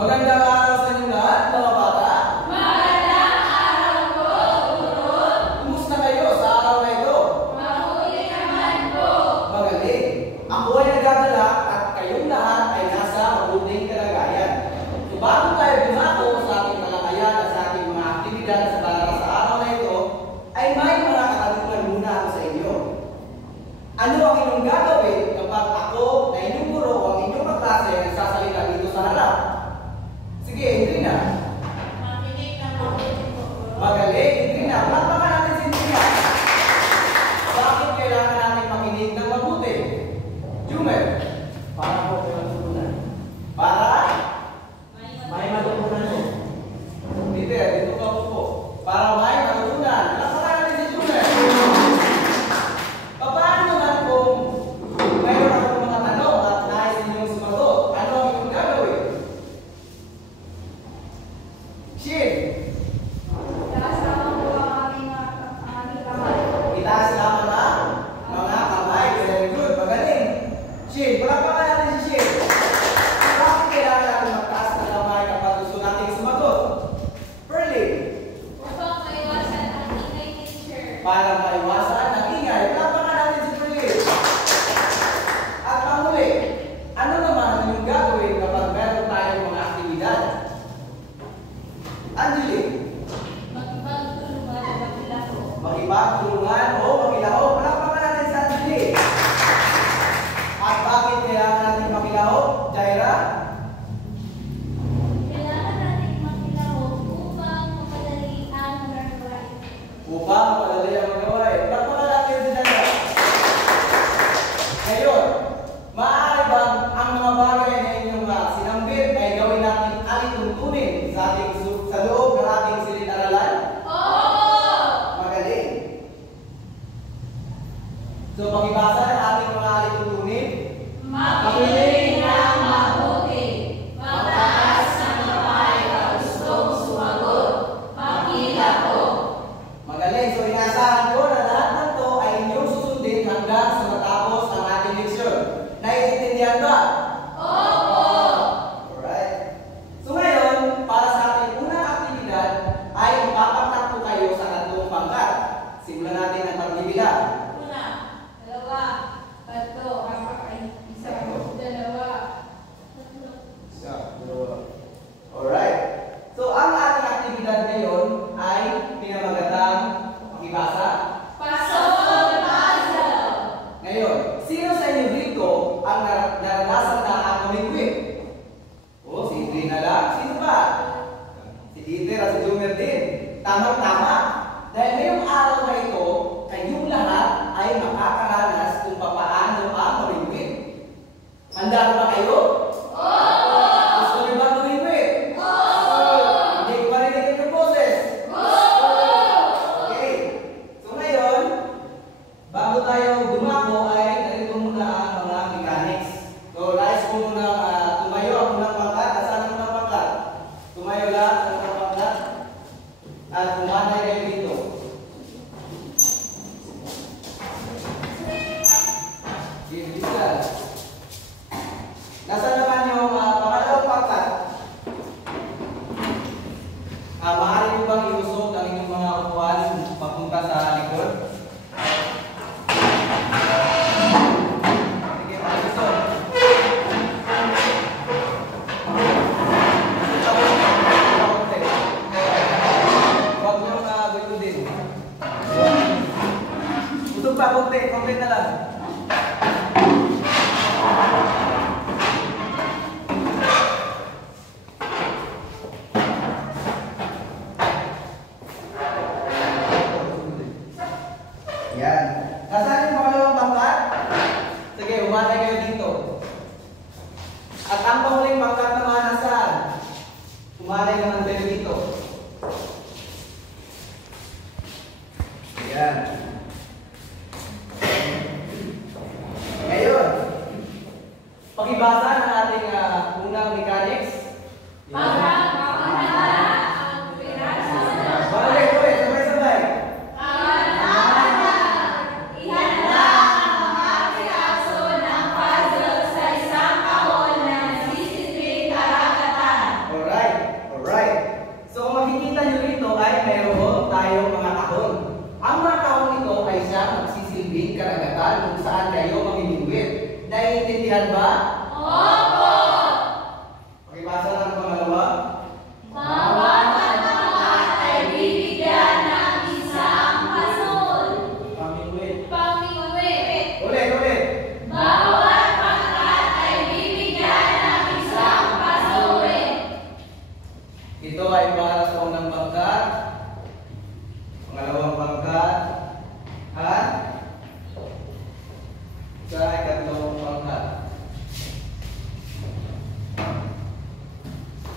Magandang araw sa inyo lahat, mga bata. Magandang araw po, Guro. Kumusta kayo sa araw na ito? Mabuti naman po. Magaling. Ako ay nagdadala at kayong lahat ay nasa mabuting kalagayan. So bago tayo dumako sa ating talakayan at sa ating mga aktibidad para sa araw na ito, ay may mga katanungan muna ako sa inyo. Ano ang inyong gagawin kapag ako na inyong guro o ang inyong kaklase nagsasalita dito sa harap? Sige, Indrina. Makinig na mabuti po, Guro. Magaling, Indrina. Palakpakan natin si Indrina. Bakit kailangan natin makinig ng mabuti? Jumel. Para po may matutunan. Para? May matutunan po. Peter, dito ka po. Para may matutunan. Palakpakan natin si Jumel. Paano naman kung mayroon akong mga tanong at nais ninyong sumagot? Ano ang inyong gagawin? Shin. Taas naman po ang aming kamay. Itaas lamang ang mga kamay. Very good. Magaling. Shin, palakpakan natin si Shin. Bakit kailangan natin magtaas ng kamay kapag gusto nating sumagot? Pearly. Upang maiwasan ang ingay teacher. Para maiwasan ang ingay. Palakpakan natin si Pearly. At panghuli, ano naman ang inyong gagawin kapag meron tayong mga aktibidad? Angelique. Magpagtulungan ang maglaho. Makipagtulungan o makilaho. Palakpakan natin sa Angelique. At bakit kailangan natin makilaho? Jaira? Kailangan natin makilaho upang mapadali ang gawain. Upang mapadali ang mga gawain. Palakpakan natin si Jaira. Ngayon, maaari bang ang mga bagay na inyong sinambit ay gawin natin alituntunin sa loob ng ating silid-aralan? Oo! Magaling. So, pakibasa ng ating mga alituntunin. Makinig ng mabuti. Magtaas ng kamay pag gustong sumagot. Makilaho. Magaling. So, inasahan ko na lahat ng to ay inyong susundin hanggang sa matapos ang ating leksyon. Naiintindihan ba? Oo! Alright. So, ngayon, para sa ating unang aktibidad, ay ipapatak ko kayo sa tatlong pangkat. Simulan natin ang pagbibilang. Una, dalawa, tatlo, isa, dalawa, tatlo. Alright. So, ang ating aktibidad ngayon ay pinamagatang pakibasa. Pasok puzzle. Ngayon, sino sa inyo dito ang naranasan na ang lumingwit? O, si Indrina lang. Sino ba? Si Dieter at si Jumer din. Tamang-tama. Dahil ngayong araw na ito, kayong lahat ay makakaranas kung papaano ang lumingwit. Handa na ba kayo? Oo! Gusto niyo ba lumingwit? Oo! Hindi ko marinig yung boses. Oo! Okay. So ngayon, bago tayo dumako ay narito muna ang mga mechanics. So nais ko muna tumayo ang unang pangkat. Asan ang unang pangkat? Tumayo lang ang unang pangkat. At kumanay kayo dito. Bilisan. Nasaan naman yung pangalawang pangkat? Maaari mo bang iusog ang inyong mga upuan papunta sa likod? Sige, mag-usog. Huwag nyo guludin. Usog pa, konti na lang. Yan. Nasaan yung pangalawang pangkat? Sige, umatay kayo dito. At ang panghuling pangkat naman nasaan? Umatay naman kayo dito. Yan. Ngayon, pakibasa ng ating unang mechanics. Para makalala ang piraso ng Balik, sabay-sabay. ihanda ang mga piraso ng puzzle sa isang kahon na nagsisitring karagatan.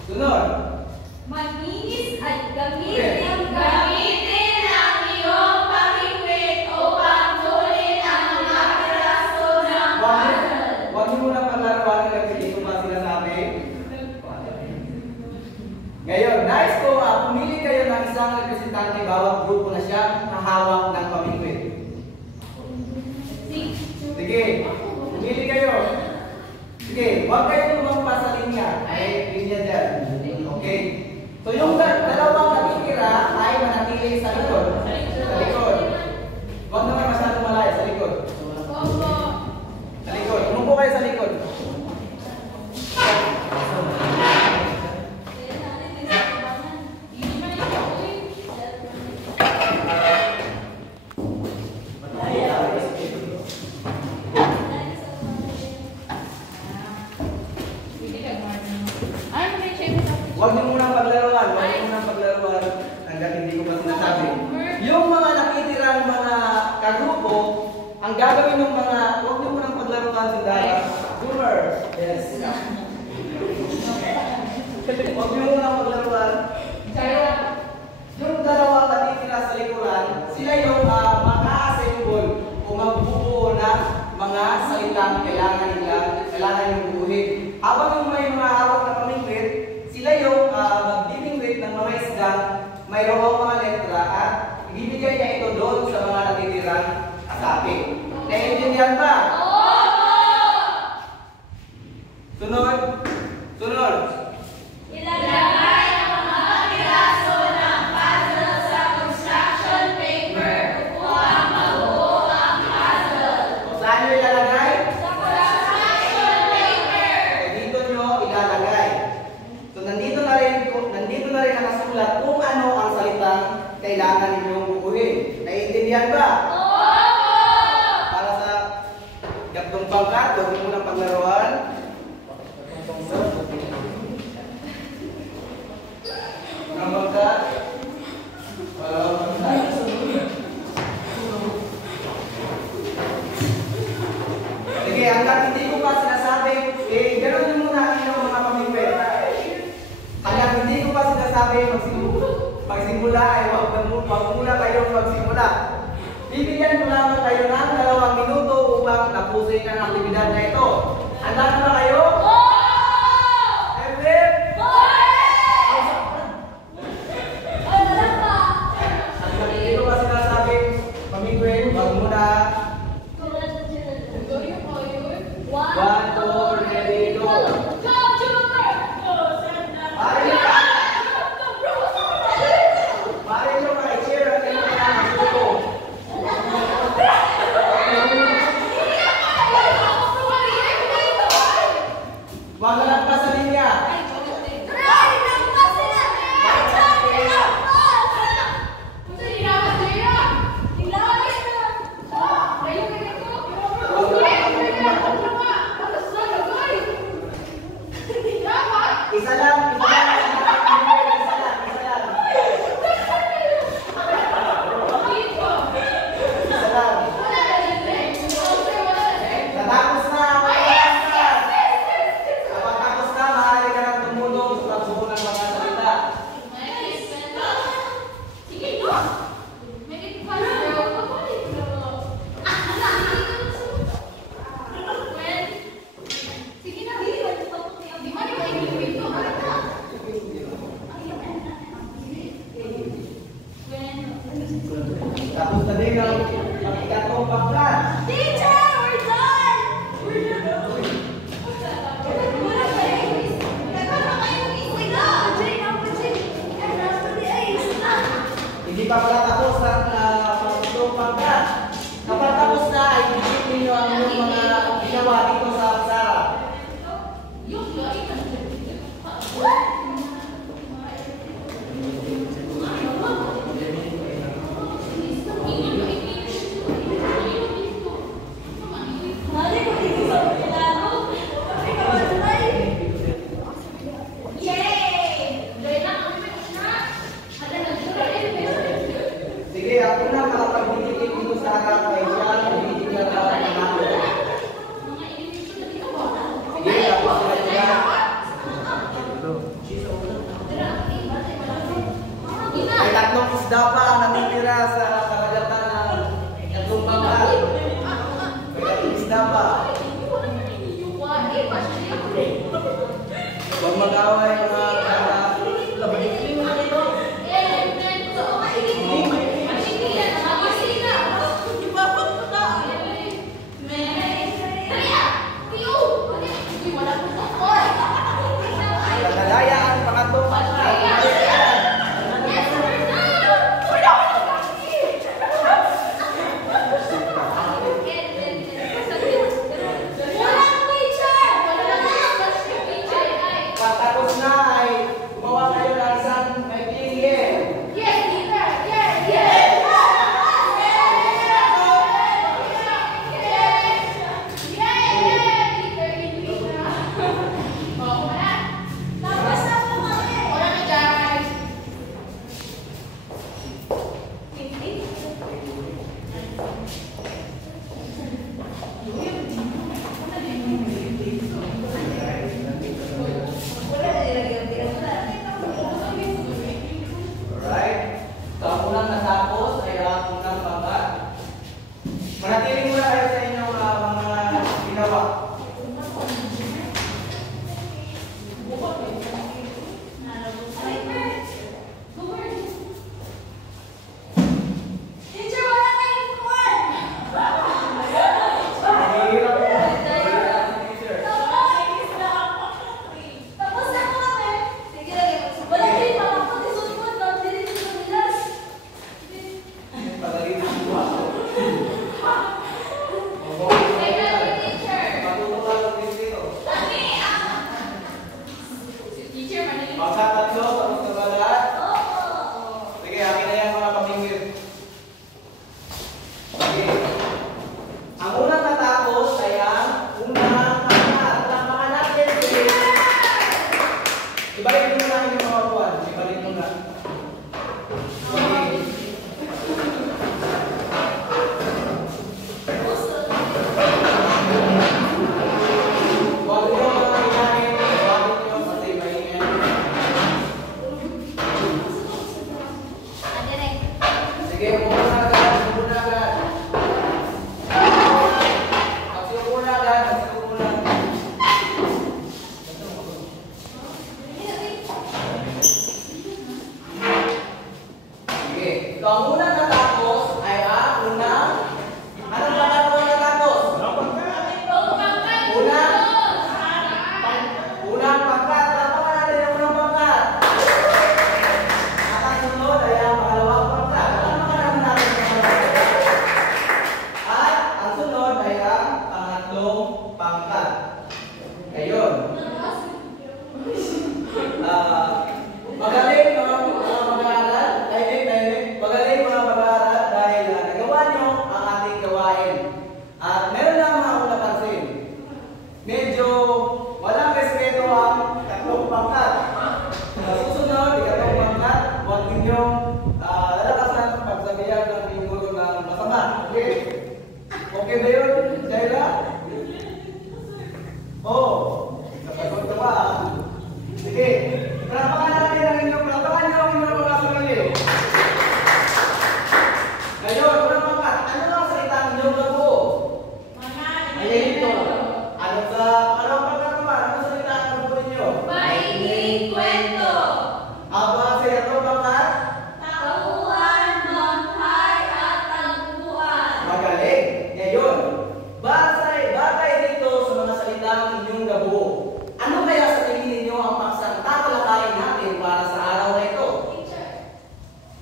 Sunod. Maglinis ay gamitin ang iyong pamingwit upang tunin ang mga piraso ng puzzle. Huwag niyo muna paglaruan ng hindi ko pa sinasabi. Ngayon, nice ko, pumili kayo ng isang representante, bawat grupo na siya hahawak ng pamingwit. Sige, pumili kayo. Sige, huwag kayo lumampas sa linya. May linya dyan. Okay. So yung dalawang natitira ay manatili sa likod. Sa likod. Huwag naman masyadong malayo sa likod. Sa likod. Umupo kayo sa likod. Huwag niyo munang paglaruan. Huwag niyo munang paglaruan hanggang hindi ko pa sinasabi. Yung mga nakitirang mga kagrupo, ang gagawin ng mga, huwag niyo munang paglaruan sundara. Zoomers. Yes. Huwag niyo munang paglaruan. Yung dalawang natitira sa likuran, sila yung maka-assemble o magbubuo ng mga salitang kailangan yung buuhin. Habang yung may mga hawak na pamingwit, sila yung magbibingwit ng mga isda, mayroong mga letra at ibibigay niya ito doon sa mga natitirang kasapi. Naiintindihan ba? Sunod. Sunod. Ilagay ang mga piraso ng puzzle sa construction paper upang mabuo ang puzzle. O saan nyo ilalagay? Sa construction paper. Dito nyo ilalagay. So nandito na rin nakasulat kung ano ang salitang kailangan ninyong buuhin. Naiintindihan ba? Para sa gatong pangkat, huwag mo ng paglaruan. Ang pangkat. Sige, hanggang hindi ko pa sinasabi, gano'n nyo muna ang inyong mga pamingwit. Hanggang hindi ko pa sinasabi, magsimula ay wag muna kayong magsimula. Bibigyan ko naman kayo ng 2 minuto upang tapusin ang aktibidad na ito. Handa na ba kayo? Hanggang hindi ko pa sinasabi, pamingwit, wag muna. 1, 2, ready, go! Pare nyo ka-share at kayo na magsuko. Huwag na lang pa sa linya. Isa lang, isa lang. Isa lang. Natapos na. Kapag tapos na, maaari ka nang tumulong sa pagbuo ng mga salita. Sige na, May tatlong isda pa ang natitira sa karagatan ng tatlong bangka. May tatlong isda pa. Huwag mag-away mga Kalayaan, pangatlo. Pagkatapos na ay gumawa kayo ng isang maikling game. Alright? So, ang unang natapos ay ang unang bangkat. Manatili muna kayo sa inyong mga ginawa. Mahirap po. Mahirap si teacher. Pagaling ang buwa. Matutuwa lang din dito. Pagkatatlo, tapos na ba lahat? Sige, akin na yan mga pamingir. Sige. Ang unang natapos ay ang unang pangkat. Tapakan natin. Sige. Ibalik mo na yung mga buwan. Ibalik mo na. Sige. Huwag niyo mga inahin. Huwag niyo kasi maingay. Sige, muna agad. Muna agad. Magsuko na agad. Magsuko na. Sige. So, ang unang natapos ay ang unang... Anong bangkat mo natapos? Unang pangkat. Tapakan natin ang unang pangkat. At ang sunod ay ang pangalawang pangkat. Tapakan naman natin ang pangkat. At ang sunod ay ang pangatlong pangkat. Ngayon, magaling mga mag-aaral. Magaling mga mag-aaral dahil nagawa nyo ang ating gawain. At meron lang mga akong napansin. Medyo walang respeto ang tatlong pangkat. Sa susunod, ikatlong pangkat, huwag ninyong lalakasan pagsabihan ng pingulo ng masama. Okay? Okay ba yun, Jaira? Oo. Nasagot ka ba? Sige. Palapakan natin ang inyong, palapakan nyo ang inyong mga sarili. Ngayon, unang pangkat, ano ang salita ng inyong gabo? Ayan ito. Ano sa pangalawang pangkat naman? Ano ang salita ng gabo ninyo? Aba sa ikatlong pangkat? Magaling. Ngayon, bagay dito sa mga salita ng inyong gabo. Ano kaya sa tingin ninyo ang paksang tatalakayin natin para sa araw na ito?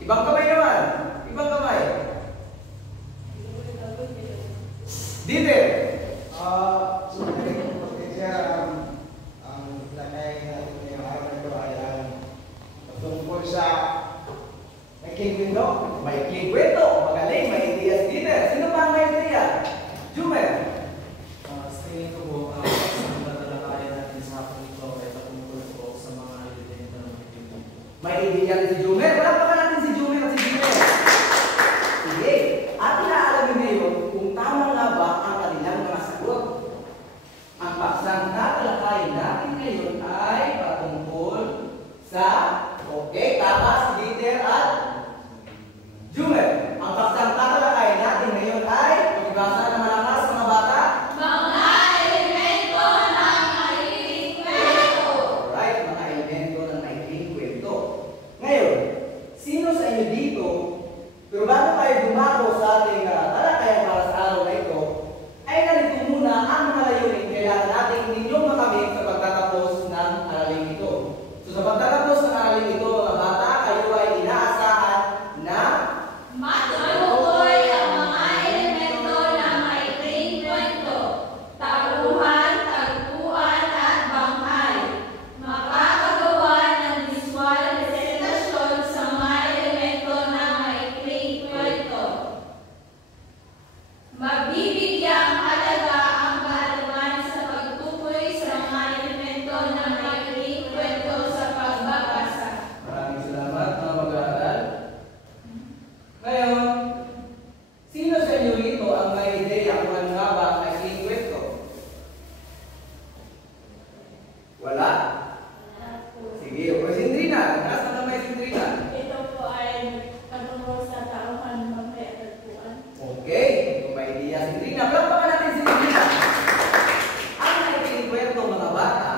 Ibang kamay naman. Ibang kamay. Dito. Ang lakay natin ngayong araw na ito ay ang tungkol sa maikling window. Maikling kwento. Magaling. May ideas dito. Sino ba ang may ideya? Jumer. Sa tingin ko po, ang tatalakayan natin sa hapon ito ay patungkol po sa mga evidente ng pagkikinig. May ideya rin si Jumer. Palapakan natin si Jumer at si Jumer. Sige. At inaalamin ngayon kung tama nga ba ang kanilang mga sagot. Ang paksang tatalakayin natin ngayon ay patungkol Sa? Okay, tama si Dieter at Jumer. Ang paksang tatalakayin natin ngayon ay pagbasa ng malakas mga bata. Mga elemento ng maikling kwento. Alright, mga elemento ng maikling kwento. Ngayon, sino sa inyo dito, pero bago tayo dumako sa ating talakayan para sa araw na ito, ay nalito muna ang mga layunin kailangan natin ninyong makamit sa pagtatapos ng araling ito. So sa pagtatapos ng araling ito, mga bata, kayo ay inaasahan na Matukoy ang mga elemento ng maikling kwento. Taguhan, tagpuan at banghay. Makakagawa ng visual presentasyon sa mga elemento ng maikling kwento. Mabibigyang halaga ang kaalaman sa pagtukoy sa mga elemento ng maikling kwento sa pagbabasa. maraming salamat mga mag-aaral. Ngayon, sino sa inyo rito ang may ideya kung ano nga ba ang maikling kwento? Wala? Sige, o Sindrina. Taas na kamay, Sindrina. Ito po ay patungkol sa tauhan ng tagpuan. Okay, kung may ideya, Sindrina. Palakpakan natin si Sindrina. Ang maikling kwento, mga bata,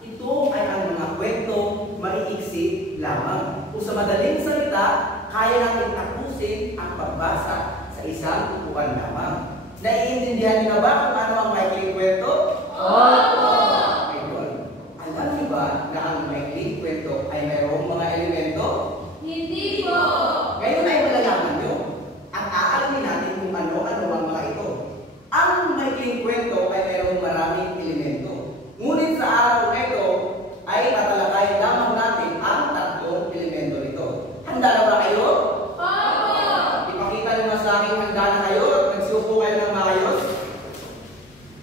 ito ay ang mga kwento maiiksi lamang. Kung sa madaling salita, kaya natin tapusin ang pagbasa sa isang upuan lamang. Naiintindihan niyo na ba kung ano ang maikling kwento? Opo! Ngayon, alam niyo ba na ang maikling kwento ay mayroong mga elemento? Hindi po! Ngayon ay malalaman niyo at aalamin natin kung ano-ano ang mga ito. Ang maikling kwento ay mayroong maraming elemento. Ngunit sa araw na ito ay tatalakayin lamang natin ang tatlong elemento nito. Handa na ba kayo? Opo! Ipakita niyo na sa akin handa na kayo at nagsuko kayo ng maayos.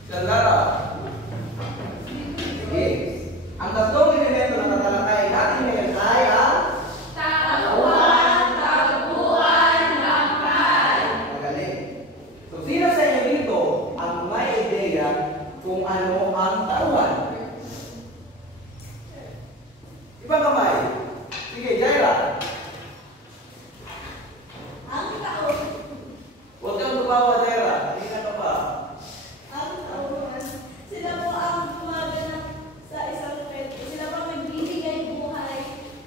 Sandara. Sige. Ang tatlong elemento na tatalakayin natin ngayon ay ang Taguhan, tagpuan, banghay. magaling. So, sino sa inyo dito ang may ideya kung ano ang tauhan? Ibang kamay. Sige, Jaira. Ang taon. Huwag kang tumawa, Jaira. Hindi ka pa. Ang tauhan. Sila po ang gumaganap sa isang kwento. Sila po ang nagbibigay buhay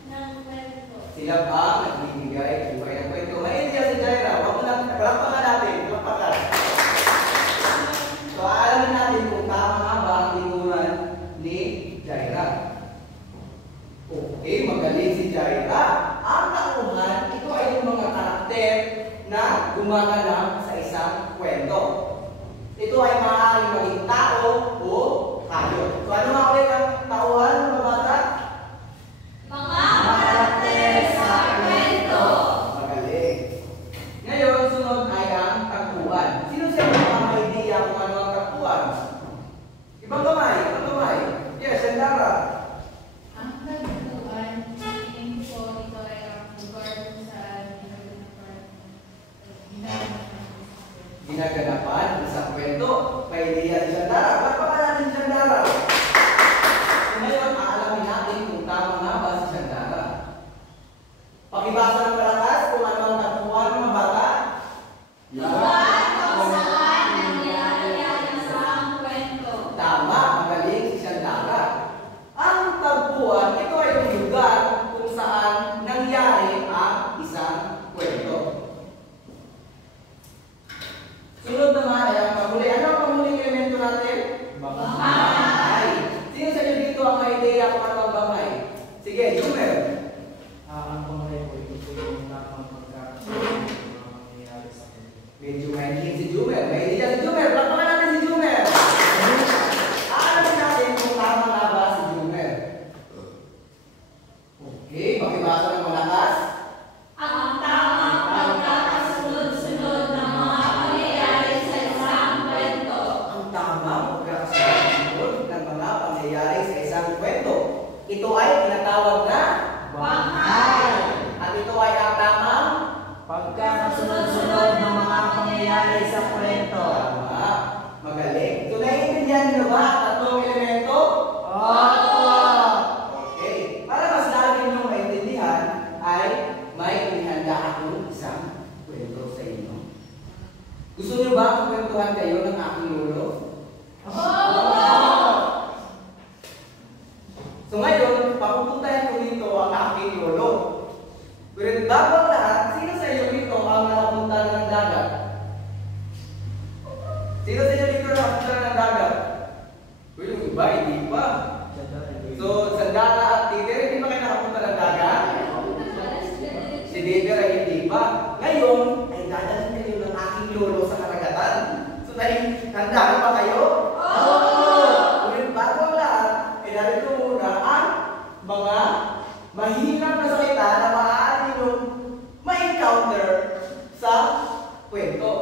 ng kwento. Sila pa nagbibigay buhay ng kwento. May ideya si Jaira. Huwag mo lang, palakpakan natin. Palakpakan. So, aalamin natin kung tama nga ba ang lingkuran ni Jaira. Okay, magaling si Jaira. Ang tauhan, ito ay yung mga karakter na gumaganap sa isang kwento. Ito ay maaaring maging tao o hayop. So, ano nga ulit ang tauhan, mga bata? Mga karakter sa kwento. Magaling. Ngayon, sunod ay ang tagpuan. Sino sa inyo ang may idea kung ano ang tagpuan? Ibang kamay, ibang kamay. Yes, Sandara. Ang tagpuan, tingin ko ito ay ang lugar kung saan Ginaganapan ng isang kwento. May idea si Sandara. Palakpakan natin si Sandara. So, ngayon, aalamin natin kung tama nga ba si Sandara. Pakibasa ng malakas kung ano ang tagpuan, mga bata. Lugar kung saan nangyari ang isang kwento. Tama, magaling si Sandara. Ang tagpuan, ito ay yung lugar kung saan nangyari ang isang kwento. Sunod naman ay ang pamuli. Ano ang pamuling elemento natin? Banghay. Sino sa inyo dito ang may ideya kung ano ang banghay? Sige, Jumer. Ang pangay po, ito po yung tamang pagkakaroon ng mga mangyayari sa kwento. Medyo mahilig si Jumer. May ideya si Jumer. Palakpakan natin si Jumer. Aalamin natin kung tama nga ba si Jumer. Okay, pakibasa ng malakas. Ang tamang pagkakasunod-sunod ng mga pangyayari sa isang kwento. Ang tamang pagkakasunod ng mga pangyayari sa isang kwento. Ito ay tinatawag na Banghay. At ito ay ang tamang Pagkakasunod-sunod ng mga pangyayari sa kwento. tama. Magaling. So, naiintindihan niyo ba ang tatlong elemento? Opo! Okay. Para mas lagi nagustuhan kayo ng aking lolo? So ngayon, papupuntahan ko dito ang aking lolo. Pero bago ang lahat, sino sa inyo dito ang nakapunta ng dagat? Sino sa inyo dito nakapunta ng dagat? Uy, yung iba, hindi pa. So, Sandana at Tinder, hindi ba kayo nakapunta ng dagat? Si Tinder ay hindi pa. Ngayon, ay dadalhin kayo ng aking lolo sa karagatan. So, handa na ba kayo? Ngunit bago ang lahat, ay narito muna ang mga mahirap na salita na maaari niyong ma-encounter sa kwento.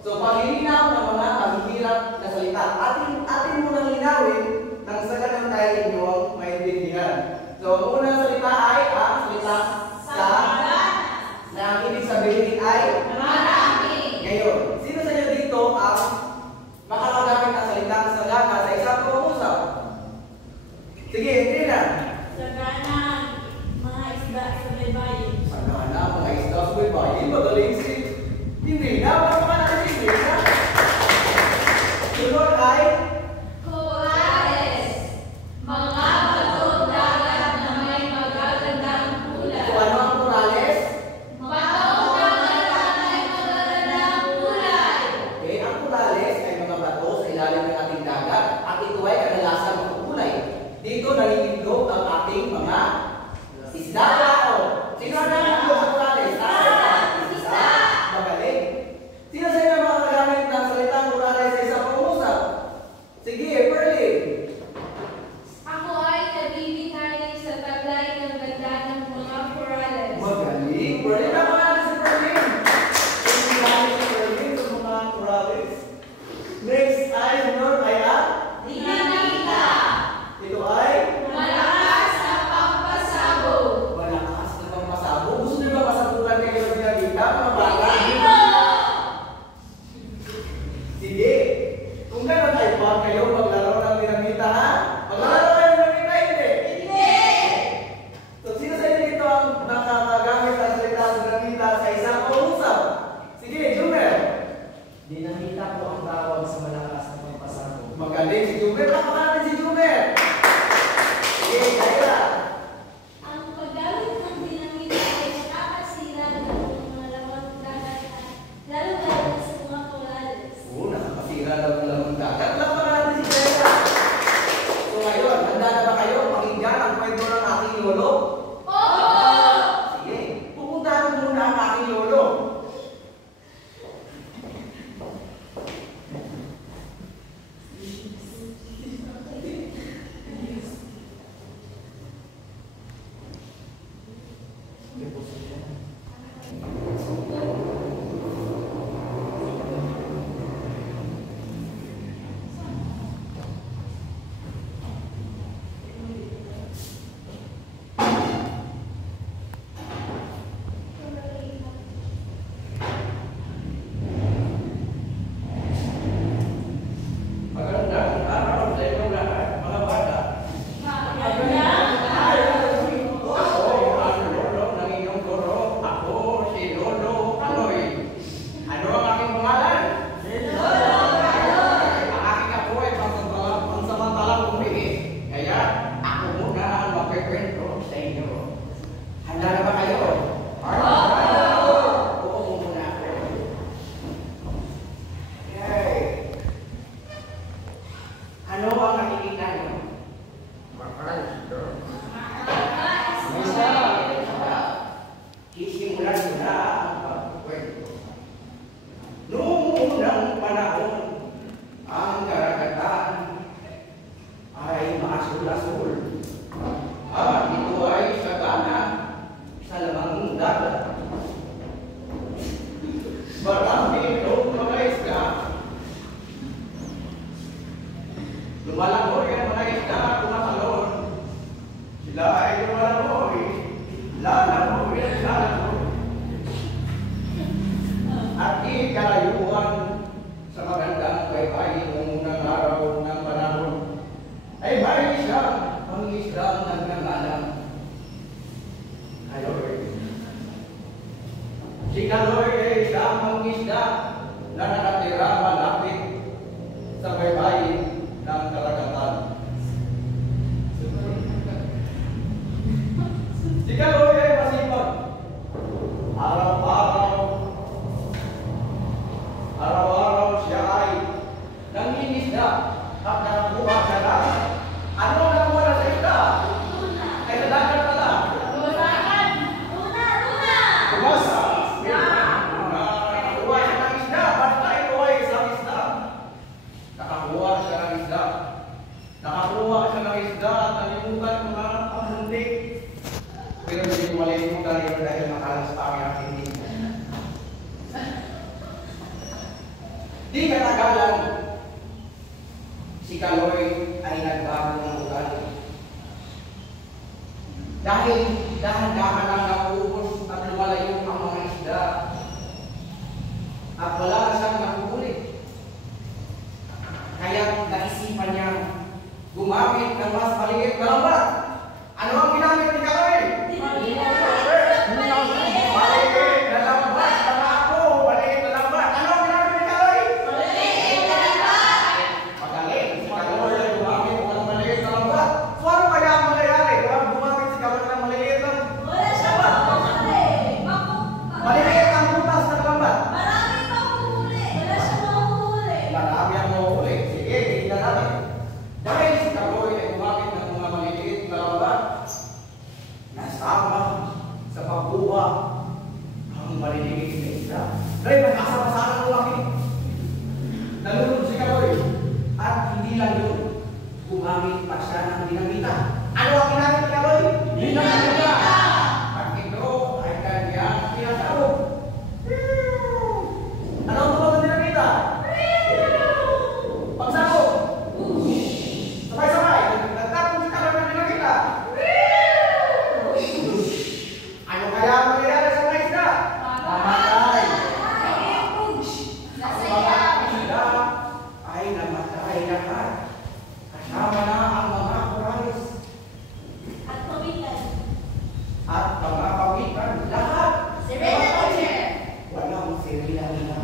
So, paghihinaw ng mga mahirap na salita. Atin munang linawin nang sa ganun tayo inyong maintindihan. So, ang unang salita ay ang salita sa na ang ibig sabihin ay Marami. ngayon, sino sa inyo dito ang makakagamit ng salitang sagana sa isang pangungusap? Sige, hindi na. Sagana, mga isda sa baybayin. Sagana, mga isda sa baybayin, magaling si hindi na, baka natin si hindi na. Sunod ay Corales. Mga batong dagat na may magagandang kulay. so, ano ang Corales? Batong dagat na may magagandang kulay. Okay, ang Corales ay mga bato sa ilalim ng ating dagat at ito ay kadalasan makukulay. Dito nalilindog ang ating mga isda. Sino ang nalilindog sa Corales? Isda. Magaling. Sino sa inyo makagamit ng salitang Corales sa isang pangungusap? Sige, Pearly. Ako ay nabibihari sa taglay ng ganda ng mga corales. Magaling. Pearly, naman si Pearly. Hindi namin si Pearly sa mga Corales. Next ay, sunod ay ang Dinamita. ito ay Malakas na pampasabog. malakas na pampasabog. Gusto niyo ba masabugan kayo ng dinamita, mga bata? Sige. Kung gano'n ay huwag kayo maglaro ng dinamita, ha? Maglalaro kayo ng dinamita, hindi? So, sino sa inyo dito ang nakakagamit ang salita sa dinamita sa isang pangungusap? Sige, Jumer. Dinamita po ang tawag sa malakas na pampasabog. Magaling si Jumer. Pakapa natin si Jumer. Sige, Jaira. Ang paggamit ng dinamita ay nakakasira ng mga lamang dagat at lalo-lalo sa mga corales. Oo, nakakasira daw ng lamang dagat. Pakapa natin si Jaira. So, ngayon, handa na ba kayo pakinggan ang kwento ng aking lolo? Sige, pupuntahan ko muna ang aking lolo. Magandang araw sa inyong lahat, mga bata. Ako ang lolo ng inyong guro. Ako si Lolo Kaloy. Ano ang aking pangalan? Ang aking apo ay pansamantalang bumili. Kaya ako muna ang magkikwento sa inyo. Handa na ba kayo? Oo muna ako. Okay. Ano ang nakikita niyo? Sisimulan ko na ang pagkukwento. Noong unang panahon, ang karagatan ay maasul-asul. At ito ay sagana sa lamang dagat. Marami itong mga isda. Lumalangoy ang mga isda at tumatalon. Sila ay lumalangoy. Lalangoy at lalangoy. At di kalayuan sa magandang baybayin ng unang araw ng panahon ay may isang isdang nagngangalang Kaloy. Si Kaloy ay isang isda na nakatira malapit Si Kaloy ay masipag. Araw-araw siya ay nangingisda at nakakuha siya na. Ano ang nakuha na sa isda? Ay nadagat pala. Kumasa. Nakakuha siya ng isda. Basta ito ay isang isda. Nakakuha siya ng isda. Nakakuha siya ng isda at nalimutan mga pamuntik. Pero hindi ko malimutan yun dahil makalas pa ang aking hindi. Di katagalan, si Kaloy ay nagbago ng ugali. Dahil dahan-dahan lang nauubos at lumalayo ang mga isda. At wala na siyang nakuhuli. Kaya naisipan niya gumamit ng mas maliit na lambat. Ano ang ginamit ni Kaloy? Maliit na lambat. Tama ako, maliit na lambat. Ano ang ginamit ni Kaloy? Magaling. Si Kaloy ay gumamit ng maliit na lambat. So ano kaya ang mangyayari? Gumamit si Kaloy ng maliit na maliit ang butas ng lambat. Marami ang mahuhuli. Sige, tingnan natin. Dahil si Kaloy ay gumamit ng mga maliliit na lambat, nasama sa pagkuha ang maliliit na isda. Dahil magkasama-sama ng laki. Nalulod si Kaloy. At hindi lang yun, gumamit pa siya ng dinamita. Ano ang ginamit ni Kaloy? Dinamita! At ito ay kanyang tinatawag. Ano ang tawag ng dinamita? Pagsabog! Sabay-sabay! Nagtapong si Kaloy ng dinamita! Ano kaya ang mangyayari sa mga isda? Namatay! Ang mga isda ay namatay lahat. Kasama na ang mga koralis at mga pawikan. Lahat! Walang sirila nila.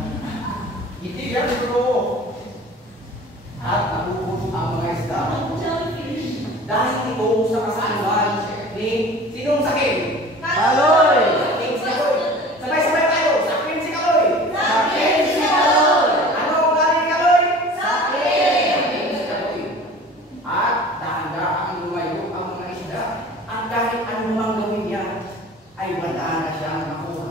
Hindi yan totoo. At nabubuo ang mga isda. Dahil ito sa kasaluhan ni sinong sakin? Kaloy! Sakin si Kaloy. Sabay-sabay tayo. Sakin si Kaloy. Ano ang galing ni Kaloy? Sakin si Kaloy. At dahan-dahan lumayo ang mga isda. At kahit anumang gawin niya, ay wala na siyang nakuha.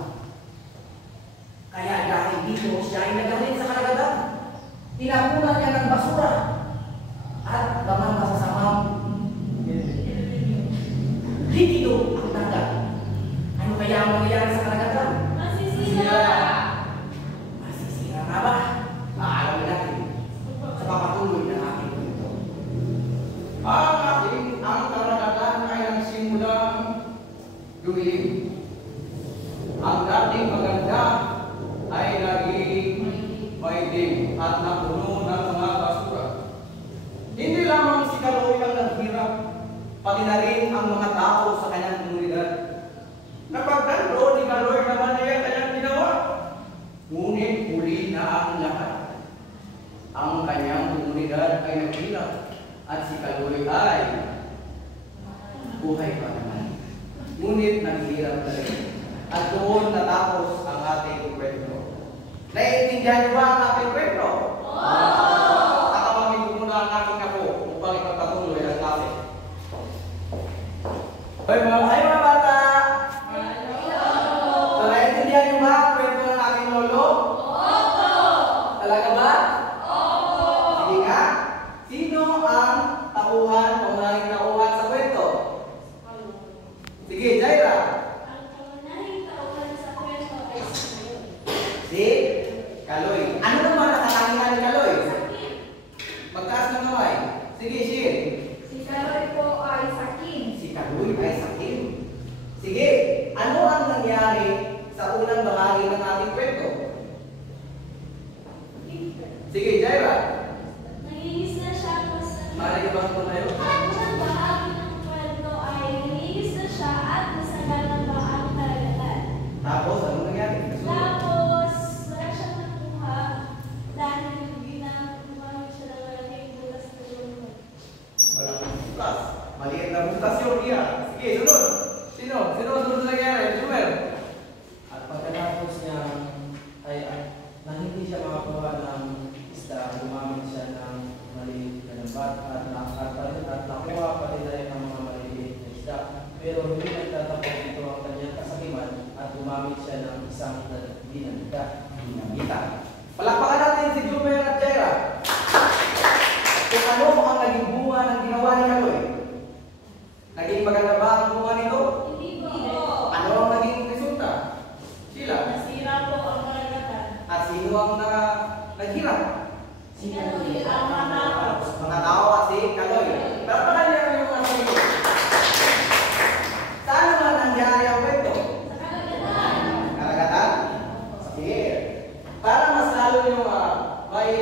Kaya dahil dito siya ay nagalit sa kalagatan. Tinapunan niya ng basura at mga masasamang likido ang dagat. Ano kaya ang mangyayari sa kalagatan? Masisira na ba? Maalamin natin sa papatuloy na ating kwento. Ang kalagatan ay nagsimulang lumilim. Ang dating maganda ay naging maitim at napuno ng mga basura. Hindi lamang si Kaloy ang naghirap, pati na rin ang mga tao sa kanyang komunidad. Napagtanto ni Kaloy naman ay ang kanyang ginawa. Ngunit huli na ang lahat. Ang kanyang komunidad ay naghirap at si Kaloy ay buhay pa naman. Ngunit naghirap na rin. At doon natapos ang ating kwento. Naiintindihan niyo ba ang ating kwento? Tatawagin ko muna ang aking apo upang ipagpatuloy ang klase. Hoy mga bata! So, naiintindihan niyo ba ang kwento ng aking lolo? Talaga ba? Sige nga. Sino ang tauhan o maraming tauhan sa kwento? Sige, Jaira. Si Kaloy. Ano naman nakatangihan ni Kaloy? Magtaas ng kamay. Sige, Shin. Si Kaloy po ay sakin. Si Kaloy ay sakin. Sige, ano ang nangyari sa unang bahagi ng ating kwento? Sige, Jaira. Nanginis na siya Maaari ka ba tayo? ang unang bahagi ng kwento ay nanginis na siya at tuloy nagtatapos ito ang kanyang kasakiman at gumamit siya ng isang dinamita. Palakpakan natin si Jumer at Jaira. Kung ano ang naging bunga ng ginawa ni Kaloy. Naging maganda ba ang bunga nito? Hindi po. Ano ang naging resulta? Sila. Nasira po ang karagatan. At sino ang naghirap? Kaloy ang matapos. Mga tao at si Kaloy. Palakpakan niya yung mga sarili. Saan naman nangyari ang kwento? Sa karagatan. Karagatan? Sige. Para mas lalo nyo may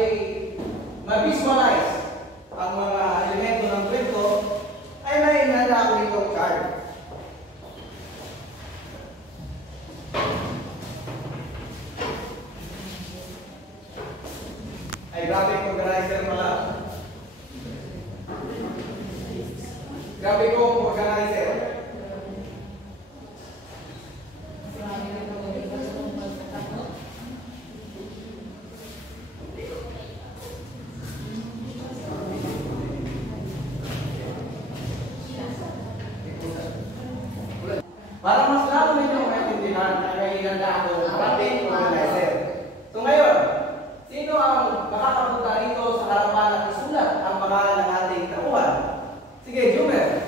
ma-visualize ang mga elemento ng kwento, ay may nanda ako itong card. Ay graphic organizer pala. Graphic organizer. Para mas lalo ninyo maintindihan ay may inanda ako graphic organizer. So ngayon, sino ang makakapunta rito sa harapan at isulat ang pangalan ng ating tauhan? Sige, Jumer.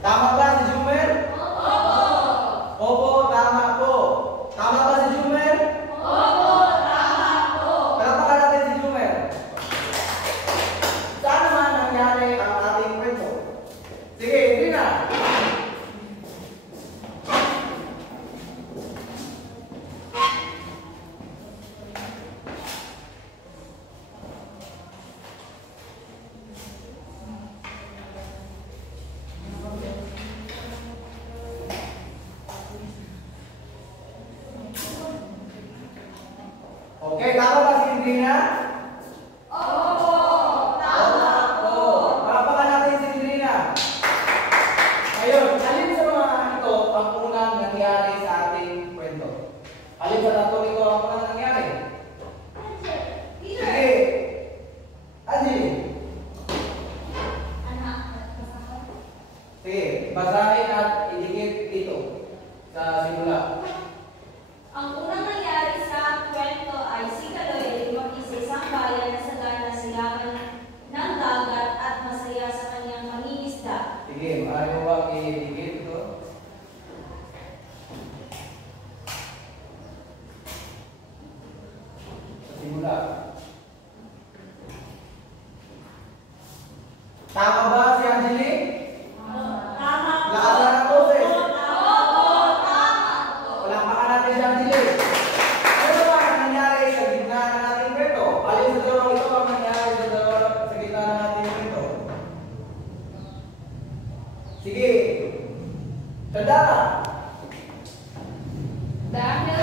Tama ba si Jumer? Opo, tama po. Tama ba si Jumer? Palakpakan natin si Jumer. Saan naman nangyari ang ating kwento? Sige, Idrina. Okay, tama ba si Idrina? Palakpakan natin si Idrina. Ngayon, alin sa mga ito ang unang nangyari sa ating kwento? Alin sa tatlo ito ang unang nangyari? Sige. Angie. Sige, basahin at idikit dito sa simula. Ang unang nangyari sa kwento ay si Kaloy ay lumaki sa isang bayan na sagana silangan ng dagat at masaya sa kanyang mangingisda. Sige, maaari mo ba i-idikit ito? Sa simula. Tama ba si Angelique? Tama po. Lakasan ang boses. Tama po. Palakpakan natin si Angelique. Ano ba ang nangyari sa gitna ng ating kwento? Alin sa dalawang ito ang nangyari sa gitna ng ating kwento? Sige. Tandara. Dahil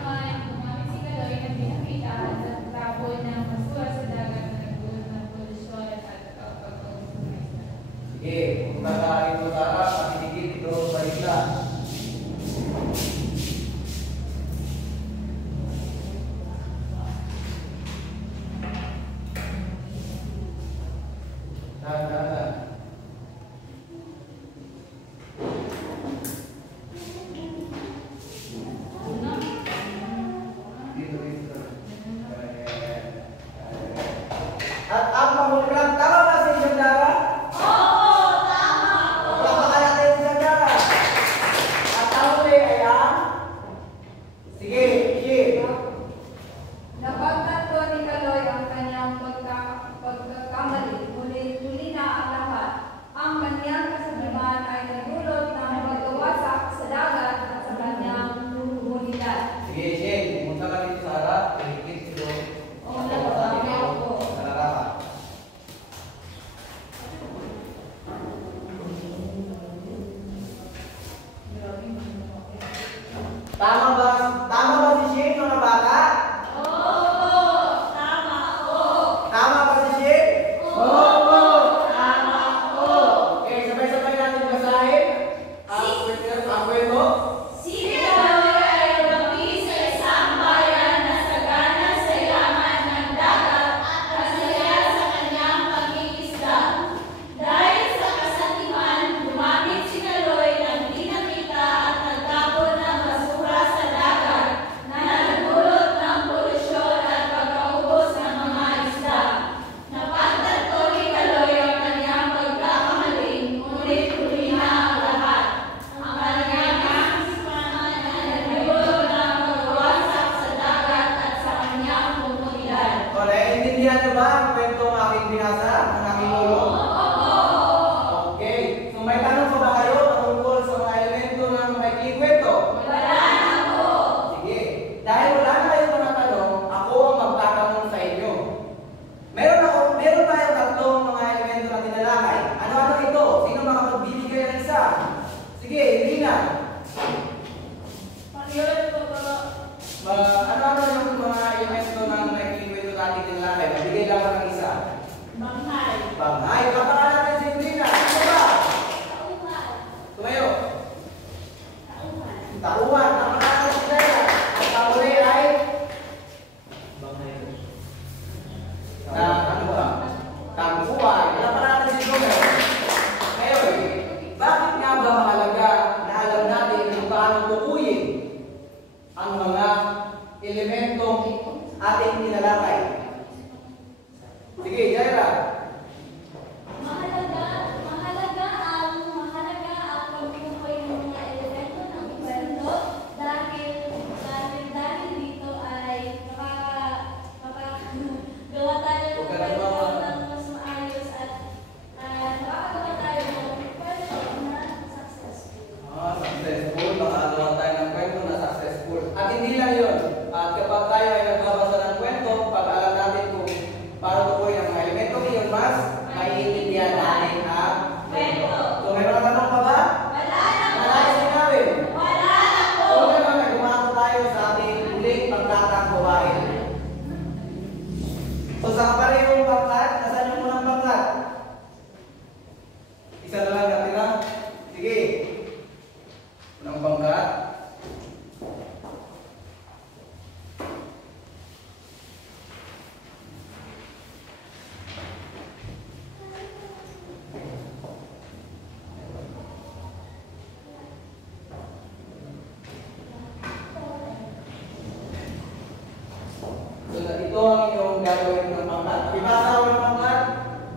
gumamit si Kaloy ng pinakita at nagtapon ng basura sa dagat na nagdulot ng polusyon at pagkausap ng isla. Sige. Punta ito sa harap at idikit ito sa isla. Dahan-dahan. Dito, dito. At ang pangulklang, tama ba si Sandara? Palakpakan natin si Sandara. At ang huli ay ang? Sige, sige. Napagtanto ni Kaloy ang kanyang pagkakamali. Muli na ang lahat. Ang kanyang kasabihan ay nagdulot ng pagkawasak sa dagat at sa kanyang komunidad. Sige, Shane, pumunta ka dito sa harap. Idikit ito. Sa larawan. Tama ba si Shane, mga bata? Tama ba si Shane? Okay, sabay-sabay natin basahin ang kwento. Tauhan, ang manalo si Daya. Ang pamuli ay Bangay. na ano ba? Tangkuhan. Ang manalo si Romeo. Ngayon, bakit nga ba mahalaga na alam natin kung paano tukuyin ang mga elementong ating tinalakay? Sige, Jaira. Mahalaga ang pagkukuha ng mga elemento ng kwento dahil dito ay makakagawa tayo ng kwento ng mas maayos at makakagawa tayo ng kwento na successful. Successful. Makagawa tayo ng kwento na successful. At hindi lang yun. At kapag tayo ay nagbabasa ng kwento, pag alam natin kung paano tukuyin ang mga elemento yun, mas maiintindihan natin ang kwento. So, may mga tanong pa ba? Wala na po! Wala na sinawin. Wala na po! So, ngayon ay gumako tayo sa ating huling pagtatang gawain. So, sa kaparehong pangkat, nasaan yung unang pangkat? Isa na lang natira. Sige. Unang pangkat. So, ito ang inyong gagawin ng pangkat. Ibasa ko ng pangkat.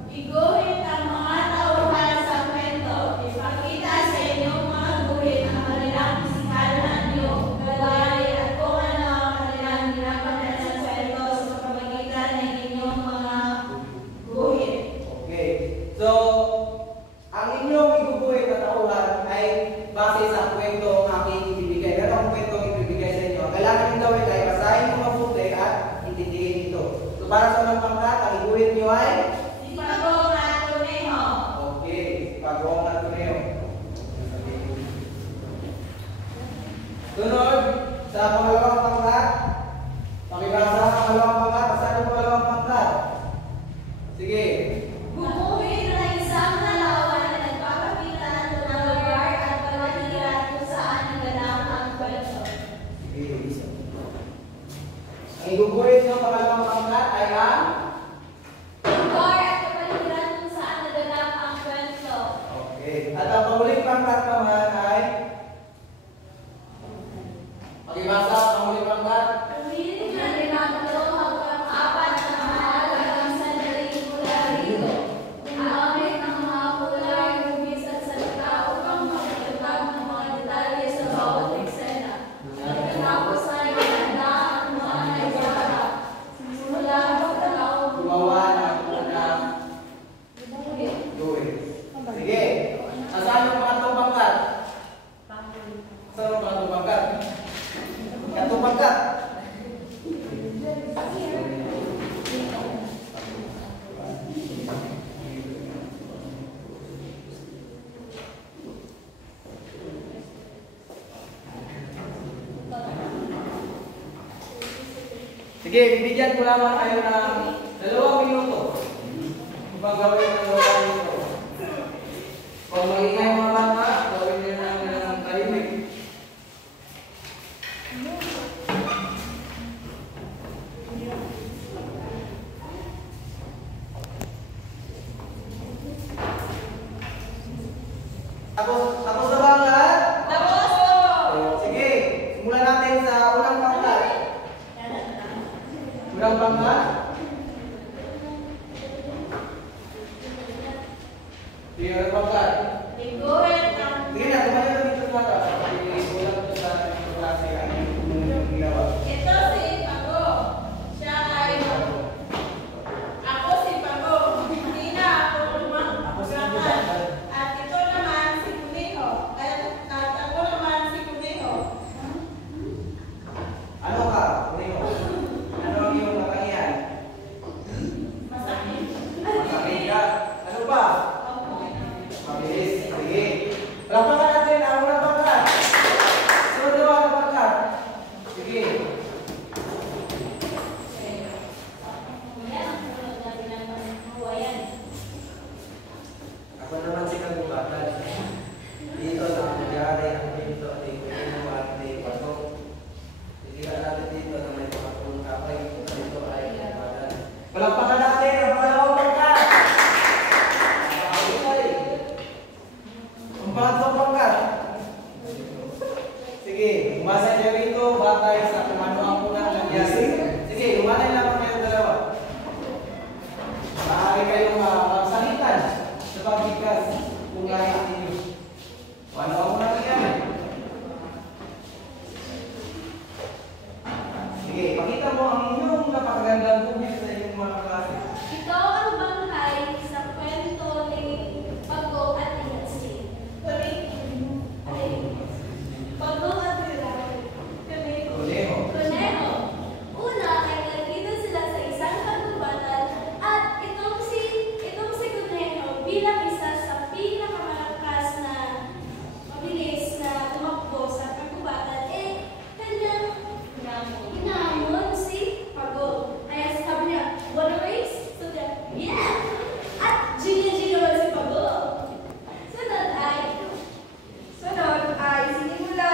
Iguhit ang mga tauhan sa kwento. Ipakita sa inyong mga guhit ang kanilang pisikalan niyo. Gagawin at kung ano ang kanilang ginagawa sa kwento sa pamamagitan ng inyong mga guhit. Okay. So, ang inyong iguguhit na tauhan ay base sa kwento ang aking ibibigay. Meron akong kwento ang ibibigay sa inyo. Ang kailangan nyo gawin ay basahin mo mabuti at intindihin ito. So, para sa unang pangkat, ang iguhit nyo ay Si Pagong at Kuneho. okay, pagong at kuneo. Sunod, sa pangalawang pangkat, pakibasa ang pangalawang pangkat, basahin yung pangalawang pangkat. Sige. Gumuhit ng isang larawan na nagpapakita ng lugar at palahiran kung saan naganap ang kwento. Sige. Ang iguguhit nyo pangalawang pangkat ay ang Lugar at kapaligiran kung saan naganap ang kwento. okay. At ang panguling pangkat naman ay pakibasa ang panguling pangkat. Umilit na rin ang 3 hanggang 4 na mahalagang sandaling mula rito. Gumamit ng mga kulay, hugis at salita upang makatagdag ng mga detalye sa bawat eksena. Pagkatapos ay ihanda ang mga naiharap. Simula pagkatao Gumawa ng unang gumuhit. guhit. Sige. Nasaan yung pangatlong pangkat? Saan yung pangatlong pangkat? Pangatlong pangkat. Sige, bibigyan ko lamang kayo ng 2 minuto. Upang gawin ng 2 minuto. Kung mag-ingay mga bata, gawin nyo ng tahimik. Tapos na ba ang lahat? Tapos po! Sige, simulan natin sa unang pangkat. Unang pangkat. Sige, unang pangkat. Iguhit ang Sige na, tumayo na dito sa mata. Ulang ito sa klase ang inyong ginawa. ito si Pago. Siya ay ako si Pago. Hindi na ako lumakas. At ito naman si Kuneho. At ako naman si Kuneho. Ano ka? Ano ang iyong katangian? umasa kayo rito, batay sa kung ano ang unang nangyari. Sige, lumanay lamang kayong dalawa. Maaari kayong magsalitan sa pagbigkas kung nais ninyo. Kung ano ang unang nangyari. Sige, pakita mo ang inyong napakagandang tubig sa inyong mga klase. Ito ang bangkay sa kwento ni Pago at Inatsi. Pago at Conejo. Una ay nagkita sila sa isang kagubatan at itong si Conejo bilang isa sa pinakamalakas na mabilis na tumakbo sa kagubatan kanyang hinamon si Pago. Kaya sabi niya, "Wanna race?" So niya, "Yeah!" At gina si Pago. Sunod ay sinimula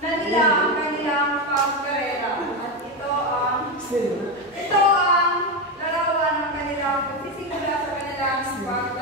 na nila ang kanilang pagkarera. At ito ang larawan ng kanilang pagsisimula sa kanilang pagkarera.